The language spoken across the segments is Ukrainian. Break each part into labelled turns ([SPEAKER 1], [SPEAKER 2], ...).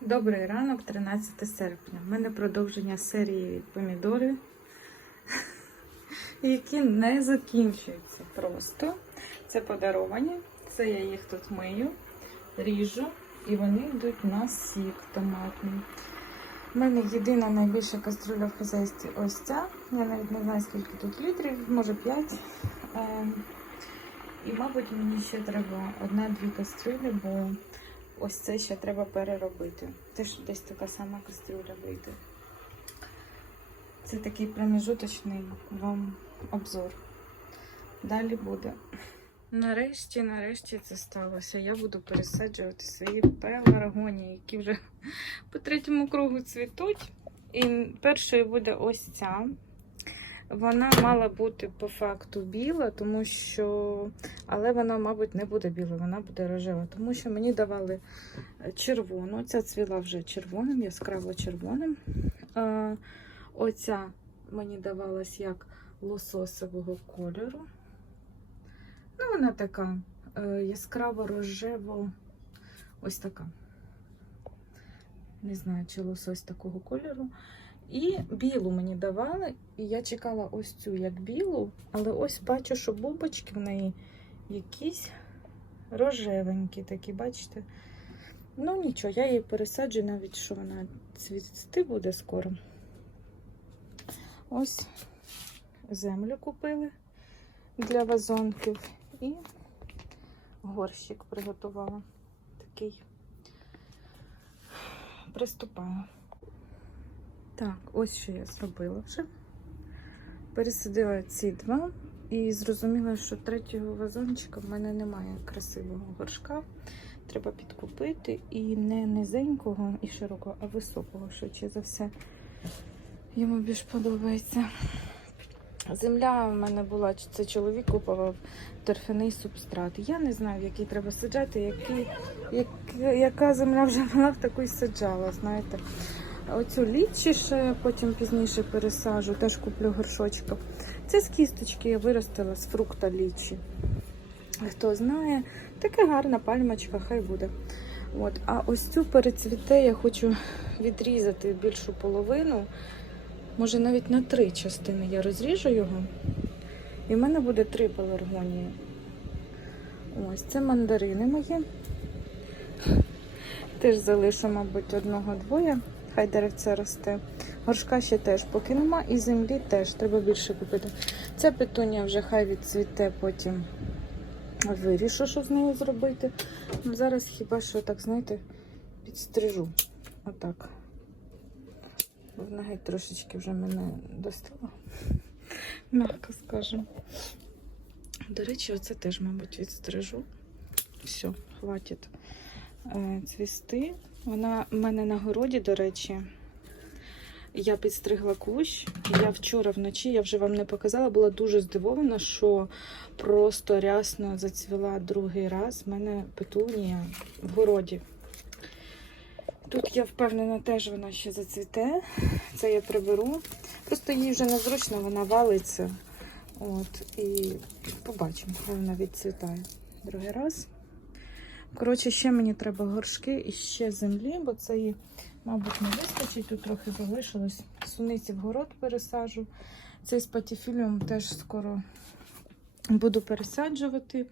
[SPEAKER 1] Добрий ранок, 13 серпня. У мене продовження серії помідори, які не закінчуються просто. Це подаровані. Це я їх тут мию, ріжу, і вони йдуть на сік томатний. У мене єдина найбільша каструля в хазяйстві ось ця. Я навіть не знаю, скільки тут літрів, може 5. Ем, І, мабуть, мені ще треба одна-дві кастрюлі, бо ось це ще треба переробити. Теж десь така сама кастрюля вийде. Це такий проміжуточний вам обзор. Далі буде. Нарешті, нарешті це сталося. Я буду пересаджувати свої пеларгонії, які вже по третьому кругу цвітуть. І першою буде ось ця. Вона мала бути по факту біла, тому що. Але вона, мабуть, не буде біла, вона буде рожева, тому що мені давали червону. Ця цвіла вже червоним, яскраво червоним. Оця мені давалась як лососового кольору. Ну, вона така е, яскраво рожево, ось така. Не знаю, чи лосось такого кольору. І білу мені давали, і я чекала ось цю як білу, але ось бачу, що бубочки в неї якісь рожевенькі такі, бачите? Ну нічого, я її пересаджу навіть, що вона цвісти буде скоро. Ось землю купили для вазонків і горщик приготувала. Такий. Приступаю. Так, ось що я зробила вже. Пересадила ці два і зрозуміла, що третього вазончика в мене немає красивого горшка. Треба підкупити і не низенького і широкого, а високого, швидше за все. Йому більш подобається. Земля в мене була, це чоловік купував торфяний субстрат. Я не знаю, в який треба саджати, який, як, яка земля вже була, в таку саджала, знаєте. Оцю лічі ще потім пізніше пересажу, теж куплю горшочка. Це з кісточки я виростила з фрукта лічі. Хто знає, така гарна пальмочка, хай буде. От. А ось цю перецвіте я хочу відрізати більшу половину. Може навіть на три частини я розріжу його. І в мене буде три пеларгонії. Ось це мандарини мої. Теж залишу, мабуть, одного-двоє. Хай деревце росте. Горшка ще теж поки нема, і землі теж треба більше купити. Ця петунія вже хай відцвіте, потім вирішу, що з нею зробити. Зараз хіба що так, знаєте, підстрижу. Отак. Вона геть трошечки вже мене достала. Мягко скажемо. До речі, оце теж, мабуть, відстрижу. Все, хватить е, цвісти. Вона в мене на городі, до речі. Я підстригла кущ. Я вчора вночі, я вже вам не показала, була дуже здивована, що просто рясно зацвіла другий раз. в мене петунія в городі. Тут я впевнена, теж вона ще зацвіте. Це я приберу. Просто їй вже незручно, вона валиться. От, і побачимо, хай вона відцвітає другий раз. Коротше, ще мені треба горшки і ще землі, бо це їй, мабуть, не вистачить. Тут трохи залишилось. Суниці в город пересаджу. Цей з патіфіліум теж скоро буду пересаджувати,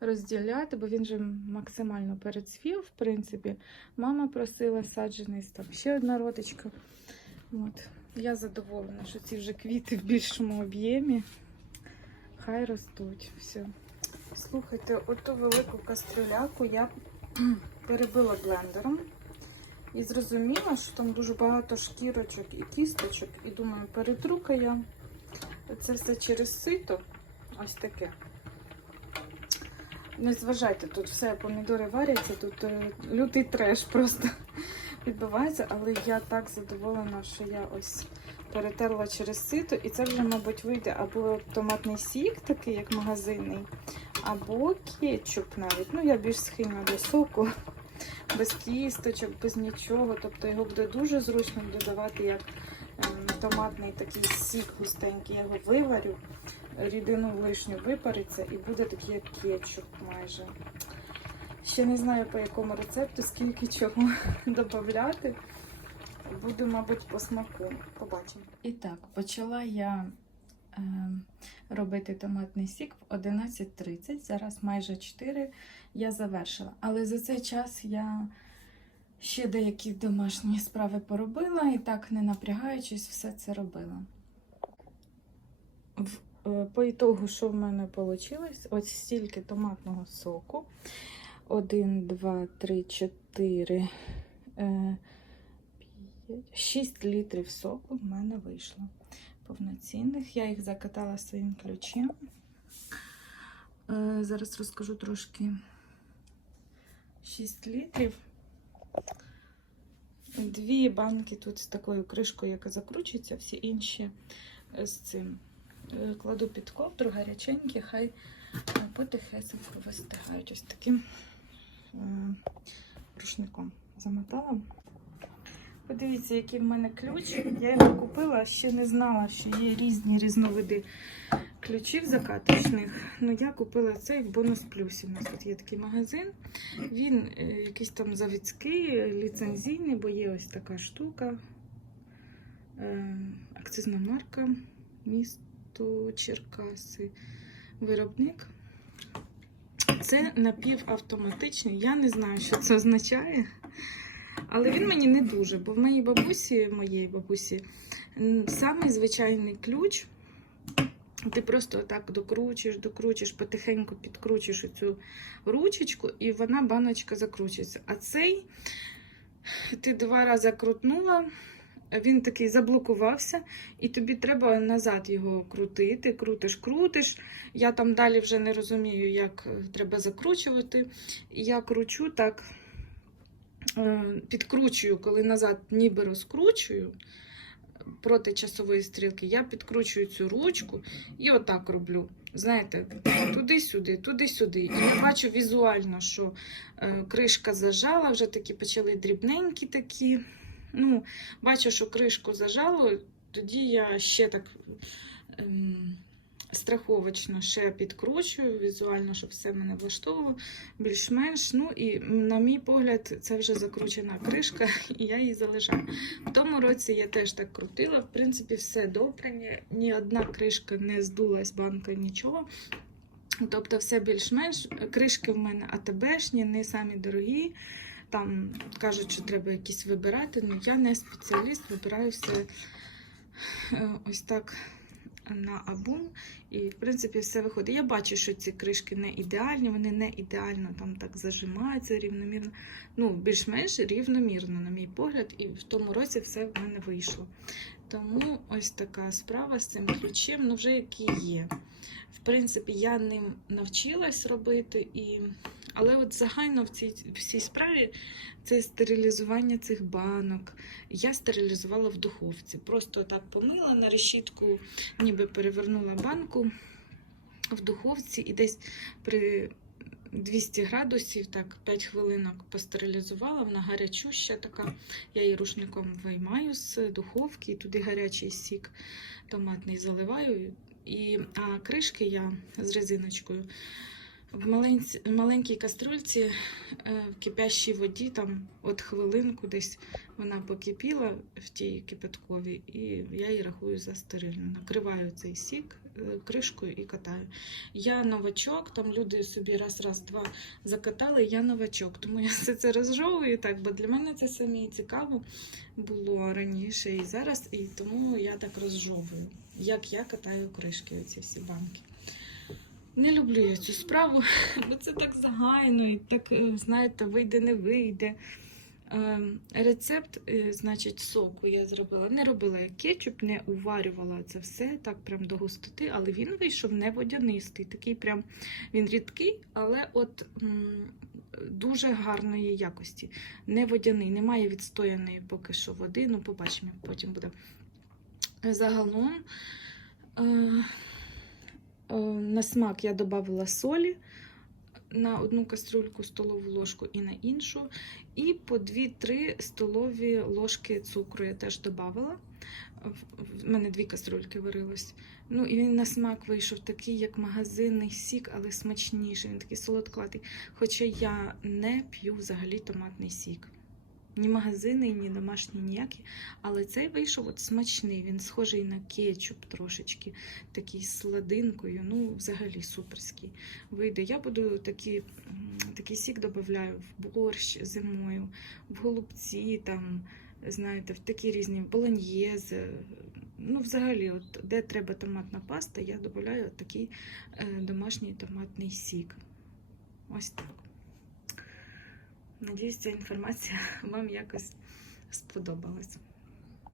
[SPEAKER 1] розділяти, бо він вже максимально перецвів, в принципі. Мама просила саджений, там ще одна родичка. От. Я задоволена, що ці вже квіти в більшому об'ємі. Хай ростуть. Все. Слухайте, оту велику кастрюляку я перебила блендером і зрозуміла, що там дуже багато шкірочок і кісточок. І думаю, перетру-ка я це все через сито. Ось таке. Не зважайте, тут все помідори варяться, тут е, лютий треш просто відбувається, але я так задоволена, що я ось перетерла через сито, і це вже, мабуть, вийде або томатний сік, такий, як магазинний, або кетчуп навіть. Ну, я більш схильна до соку, без кісточок, без нічого. Тобто його буде дуже зручно додавати як ем, томатний такий сік густенький. Я його виварю, рідину лишню випариться і буде такий як кетчуп майже. Ще не знаю по якому рецепту, скільки чого додати. Буду, мабуть, по смаку. Побачимо. І так, почала я робити томатний сік в 11.30. Зараз майже 4 я завершила. Але за цей час я ще деякі домашні справи поробила і так, не напрягаючись, все це робила. В, е, по ітогу, що в мене вийшло? Ось стільки томатного соку. 1, 2, 3, 4, 6 літрів соку в мене вийшло повноцінних. Я їх закатала своїм ключем. Е, Зараз розкажу трошки 6 літрів. Дві банки тут з такою кришкою, яка закручується, всі інші е, з цим. Е, Кладу під ковдру гаряченькі, хай потихесенько вистигають. Ось таким рушником замотала. Подивіться, який в мене ключ. Я його купила, ще не знала, що є різні різновиди ключів закаточних. Ну, я купила цей в бонус плюсі. У нас тут є такий магазин. Він е, якийсь там заводський, ліцензійний, бо є ось така штука. Е, акцизна марка, місто Черкаси. Виробник. Це напівавтоматичний. Я не знаю, що це означає. Але він мені не дуже, бо в моїй бабусі, моєї бабусі, самий звичайний ключ. Ти просто так докручуєш, докручуєш, потихеньку підкручуєш цю ручечку, і вона баночка закручується. А цей ти два рази крутнула, він такий заблокувався, і тобі треба назад його крутити. Крутиш, крутиш. Я там далі вже не розумію, як треба закручувати. І я кручу так, підкручую, коли назад ніби розкручую проти часової стрілки, я підкручую цю ручку і отак роблю. Знаєте, туди-сюди, туди-сюди. І я бачу візуально, що е, кришка зажала, вже такі почали дрібненькі такі. Ну, бачу, що кришку зажало, тоді я ще так ем, страховочно ще підкручую візуально, щоб все мене влаштовувало більш-менш. Ну і на мій погляд, це вже закручена кришка, і я її залишаю. В тому році я теж так крутила. В принципі, все добре. Ні, одна кришка не здулась, банка, нічого. Тобто, все більш-менш. Кришки в мене АТБшні, не самі дорогі. Там кажуть, що треба якісь вибирати. Ну, я не спеціаліст, вибираю все е, ось так на абун. І, в принципі, все виходить. Я бачу, що ці кришки не ідеальні, вони не ідеально там так зажимаються рівномірно. Ну, більш-менш рівномірно, на мій погляд, і в тому році все в мене вийшло. Тому ось така справа з цим ключем, ну вже який є. В принципі, я ним навчилась робити, і... але от загально в цій в цій справі це стерилізування цих банок. Я стерилізувала в духовці. Просто так помила на решітку, ніби перевернула банку в духовці і десь при 200 градусів, так 5 хвилинок постерилізувала. Вона гарячуща така. Я її рушником виймаю з духовки, і туди гарячий сік томатний заливаю. І, а кришки я з резиночкою в маленькій, маленькій каструльці е, в кипящій воді, там от хвилинку десь вона покипіла в тій кипятковій, і я її рахую за стерильну. Накриваю цей сік е, кришкою і катаю. Я новачок, там люди собі раз-раз-два закатали, я новачок, тому я все це розжовую так, бо для мене це самі цікаво було раніше і зараз, і тому я так розжовую, як я катаю кришки, оці всі банки. Не люблю я цю справу, бо це так загайно і так, е, знаєте, вийде, не вийде. Е, Рецепт, е, значить, соку я зробила. Не робила як кетчуп, не уварювала це все так прям до густоти, але він вийшов не водянистий. Такий прям він рідкий, але от дуже гарної якості. Не водяний, немає відстояної поки що води. Ну, побачимо, потім буде. Загалом. На смак я додавала солі на одну кастрюльку столову ложку і на іншу. І по 2-3 столові ложки цукру я теж додавала. В мене дві каструльки варилось. Ну і він на смак вийшов такий, як магазинний сік, але смачніший. Він такий солодкуватий. Хоча я не п'ю взагалі томатний сік. Ні магазинний, ні домашній ніякий. Але цей вийшов от смачний. Він схожий на кетчуп трошечки, такий з сладинкою. Ну, взагалі суперський. Вийде. Я буду такі, такий сік додаю в борщ зимою, в голубці, там, знаєте, в такі різні болоньєзи. Ну, взагалі, от, де треба томатна паста, я додаю такий е, домашній томатний сік. Ось так. Надіюсь, ця інформація вам якось сподобалась.